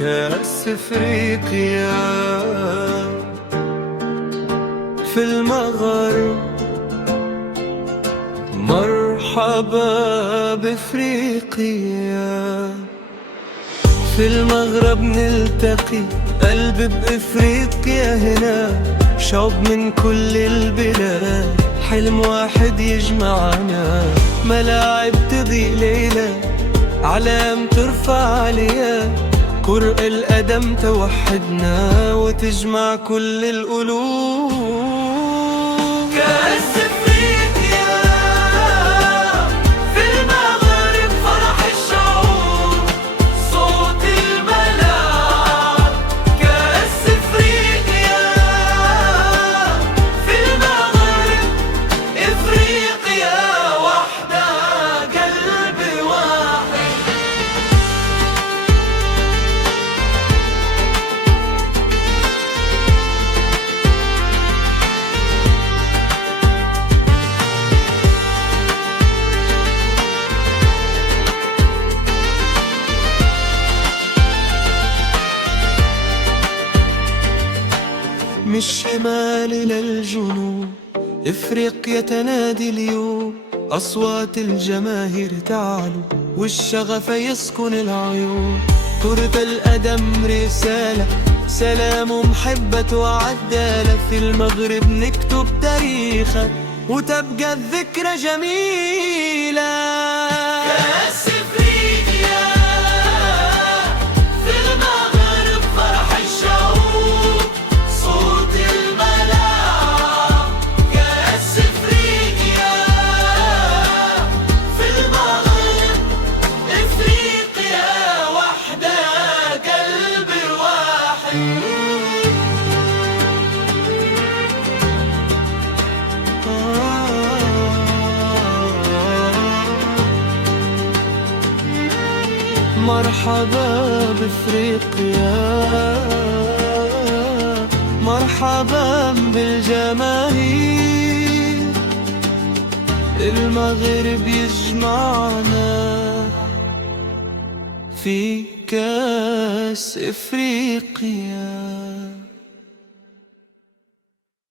كأس افريقيا في المغرب، مرحبا بافريقيا. في المغرب نلتقي قلب بافريقيا، هنا شعوب من كل البلاد، حلم واحد يجمعنا، ملاعب تضيء ليلة، علام ترفع عليا، كرة القدم توحدنا وتجمع كل القلوب. كأس افريقيا في المغرب، فرح الشعوب، صوت الملاعب. كأس افريقيا في المغرب، افريقيا وحدة قلب واحد. من الشمال إلى الجنوب، إفريقيا تنادي اليوم، أصوات الجماهير تعلو والشغف يسكن العيون. كرة القدم رسالة، سلام ومحبة وعدالة، في المغرب نكتب تاريخك وتبقى الذكرى جميلة. كأس افريقيا في المغرب، فرح الشعوب، صوت الملاعب. كأس افريقيا في المغرب، افريقيا وحدة قلب واحد. مرحبا بافريقيا، مرحبا بالجماهير، المغرب يجمعنا في كأس افريقيا.